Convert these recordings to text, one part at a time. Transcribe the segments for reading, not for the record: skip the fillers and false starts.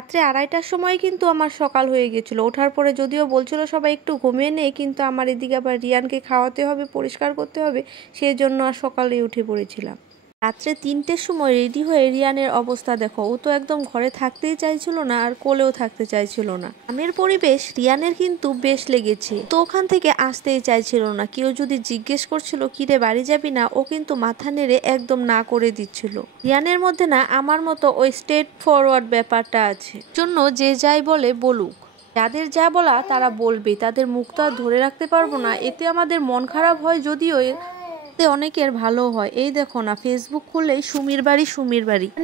রাত্রে 2:30টার সময় কিন্তু আমার সকাল হয়ে গেছিল। ওঠার পরে যদিও বলছিল সবাই একটু ঘুমিয়ে নেই, কিন্তু আমার এদিকে আবার রিয়ানকে খাওয়াতে হবে, পরিষ্কার করতে হবে, সেই জন্য আর সকালে উঠে পড়েছিলাম। রাত্রে 3টের সময় রেডি হয়ে রিয়ানের অবস্থা দেখো, ও তো একদম ঘরে থাকতেই চাইছিল না আর কোলেও থাকতে চাইছিল না। গ্রামের পরিবেশ রিয়ানের কিন্তু বেশ লেগেছে, তো ওখান থেকে আসতেই চাইছিল না। কেউ যদি জিজ্ঞেস করছিল কিরে বাড়ি যাবি না, ও কিন্তু মাথা নেড়ে একদম না করে দিচ্ছিল। রিয়ানের মধ্যে না আমার মতো ওই স্ট্রেট ফরওয়ার্ড ব্যাপারটা আছে, জন্য যে যাই বলে বলুক, যাদের যা বলা তারা বলবে, তাদের মুখ তো আর ধরে রাখতে পারবো না। এতে আমাদের মন খারাপ হয় যদিও অনেকের ভালো হয়। এই দেখো না, ফেসবুক খুললেই সুমির বাড়ি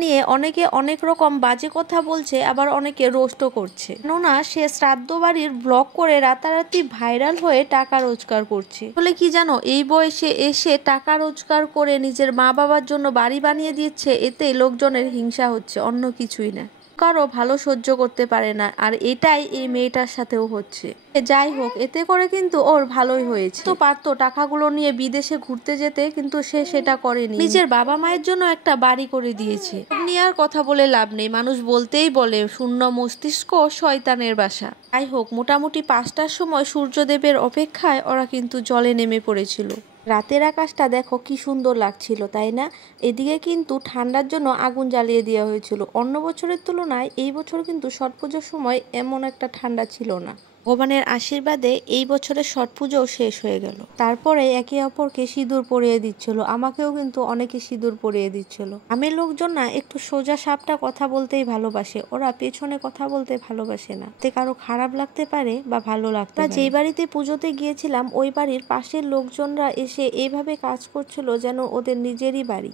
নিয়ে অনেকে অনেক রকম বাজে কথা বলছে, আবার অনেকে রোস্টও করছে। কেননা সে শ্রাদ্ধ বাড়ির ব্লগ করে রাতারাতি ভাইরাল হয়ে টাকা রোজগার করছে। বলে কি জানো, এই বয়সে এসে টাকা রোজগার করে নিজের মা বাবার জন্য বাড়ি বানিয়ে দিচ্ছে, এতে লোকজনের হিংসা হচ্ছে, অন্য কিছুই না। কারো ভালো সহ্য করতে পারে না, আর এটাই এই মেয়েটার সাথেও হচ্ছে। যাই হোক, এতে করে কিন্তু ওর ভালোই হয়েছে। তো পারতো টাকাগুলো নিয়ে বিদেশে ঘুরতে যেতে, কিন্তু সে সেটা করেনি। নিজের বাবা মায়ের জন্য একটা বাড়ি করে দিয়েছে। নিয়ে আর কথা বলে লাভ নেই, মানুষ বলতেই বলে শূন্য মস্তিষ্ক শয়তানের বাসা। যাই হোক, মোটামুটি 5টার সময় সূর্যদেবের অপেক্ষায় ওরা কিন্তু জলে নেমে পড়েছিল। রাতের আকাশটা দেখো কি সুন্দর লাগছিল, তাই না? এদিকে কিন্তু ঠান্ডার জন্য আগুন জ্বালিয়ে দেওয়া হয়েছিল। অন্য বছরের তুলনায় এই বছর কিন্তু ছট পুজোর সময় এমন একটা ঠান্ডা ছিল না। ভগবানের আশীর্বাদে এই বছরের ছট পুজোও শেষ হয়ে গেল। তারপরে একে অপরকে সিঁদুর পরিয়ে দিচ্ছিল, আমাকেও কিন্তু অনেকে সিঁদুর পরিয়ে দিচ্ছিল। গ্রামের লোকজন না একটু সোজা সাপটা কথা বলতেই ভালোবাসে, ওরা পেছনে কথা বলতে ভালোবাসে না। তে কারো খারাপ লাগতে পারে বা ভালো লাগতে পারে। যেই বাড়িতে পুজোতে গিয়েছিলাম ওই বাড়ির পাশের লোকজনরা এসে এইভাবে কাজ করছিল যেন ওদের নিজেরই বাড়ি।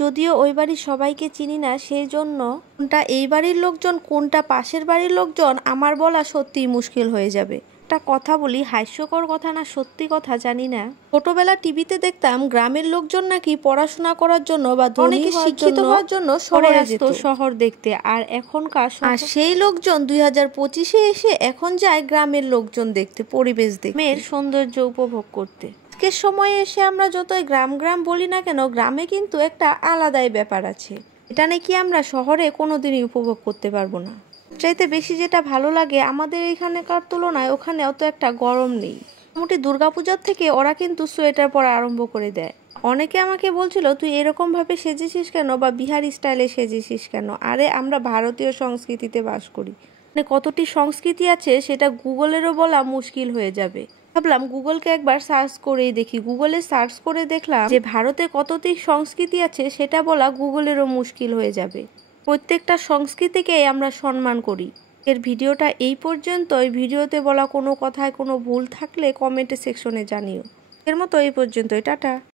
যদিও ওই বাড়ির সবাইকে চিনি না, সেই জন্য কোনটা এই বাড়ির লোকজন কোনটা পাশের বাড়ির লোকজন আমার বলা সত্যিই মুশকিল হয়ে যাবে। একটা কথা বলি, হাস্যকর কথা না সত্যি কথা জানি না, ছোটবেলা টিভিতে দেখতাম গ্রামের লোকজন নাকি পড়াশোনা করার জন্য বা অনেকে শিক্ষিত হওয়ার জন্য শহরে আসতো শহর দেখতে, আর এখনকার আর সেই লোকজন 2025-এ এসে এখন যায় গ্রামের লোকজন দেখতে, পরিবেশ দেখতে, মেয়ের সৌন্দর্য উপভোগ করতে। আজকের সময়ে এসে আমরা যতই গ্রাম গ্রাম বলি না কেন, গ্রামে কিন্তু একটা আলাদাই ব্যাপার আছে, এটা নাকি আমরা শহরে কোনোদিনই উপভোগ করতে পারবো না। চাইতে বেশি যেটা ভালো লাগে, আমাদের এখানেকার তুলনায় ওখানে অত একটা গরম নেই। মোটামুটি দুর্গাপূজার থেকে ওরা কিন্তু সোয়েটার পরা আরম্ভ করে দেয়। অনেকে আমাকে বলছিল তুই এরকম ভাবে সেজেছিস কেন, বা বিহারি স্টাইলে সেজেছিস কেন। আরে আমরা ভারতীয় সংস্কৃতিতে বাস করি, মানে কতটি সংস্কৃতি আছে সেটা গুগলেরও বলা মুশকিল হয়ে যাবে। ভাবলাম গুগলকে একবার সার্চ করেই দেখি। গুগলে সার্চ করে দেখলাম যে ভারতে কতটি সংস্কৃতি আছে সেটা বলা গুগলেরও মুশকিল হয়ে যাবে। প্রত্যেকটা সংস্কৃতিকেই আমরা সম্মান করি। এর ভিডিওটা এই পর্যন্ত। এই ভিডিওতে বলা কোনো কথায় কোনো ভুল থাকলে কমেন্ট সেকশনে জানিও। এর মতো এই পর্যন্তই, টাটা।